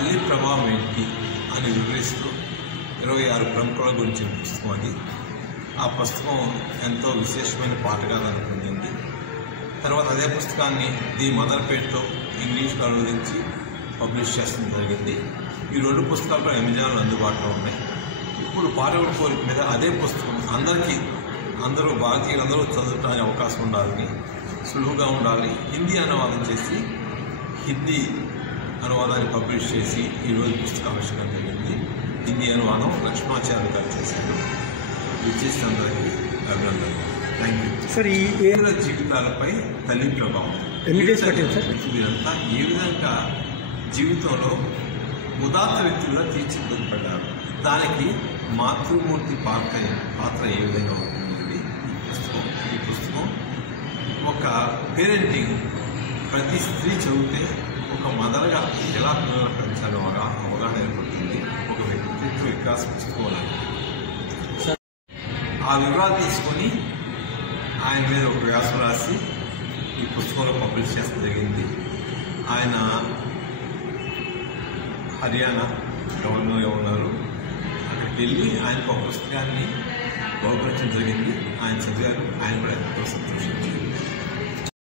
తల్లి ప్రభావం ఏంటి అని వివరిస్తూ 26 ప్రముఖుల గురించిన పుస్తకం అది. ఆ పుస్తకం ఎంతో విశేషమైన పాఠగాలను పొందింది. తర్వాత అదే పుస్తకాన్ని ది మదర్ పేరుతో ఇంగ్లీష్లో అనువదించి పబ్లిష్ చేస్తడం జరిగింది. ఈ 2 పుస్తకాలు కూడా అమెజాన్లో అందుబాటులో ఉన్నాయి. ఇప్పుడు పాఠకుల కోరిక మీద అదే పుస్తకం అందరూ భారతీయులందరూ చదవడానికి అవకాశం ఉండాలని, సులువుగా ఉండాలి, హిందీ అనువాదం చేసి హిందీ అనువాదాన్ని పబ్లిష్ చేసి ఈరోజు పుస్తకావిష్కరణ జరిగింది. హిందీ అనువాదం లక్ష్మణాచార్య గారు చేశారు. విజయచంద్రకి అభినందనలు. Thank you sir. ఈ జీవితాలపై తల్లి ప్రభావం వీరంతా ఏ విధంగా జీవితంలో ఉదాత్త వ్యక్తులుగా తీర్చిదిద్దబడ్డారు, దానికి మాతృమూర్తి పాత్ర ఏ విధంగా ఉంటుందండి ఈ పుస్తకం ఒక పేరెంటింగ్ ప్రతి స్త్రీ చదివితే ఒక మదర్గా ఎలా పిల్లలు పెంచాలో అవగాహన ఏర్పడుతుంది. ఒక వ్యక్తిత్వ వికాసం పుస్తకం ఆ వివరాలు తీసుకొని ఆయన మీద ఒక వ్యాసం రాసి ఈ పుస్తకంలో పబ్లిష్ చేస్తూ జరిగింది. ఆయన హర్యానా గవర్నర్గా ఉన్నారు. అక్కడికి వెళ్ళి ఆయనకు ఒక పుస్తకాన్ని బహుకరించడం జరిగింది. ఆయన చదివారు. ఆయన కూడా ఎంతో సంతోషించారు.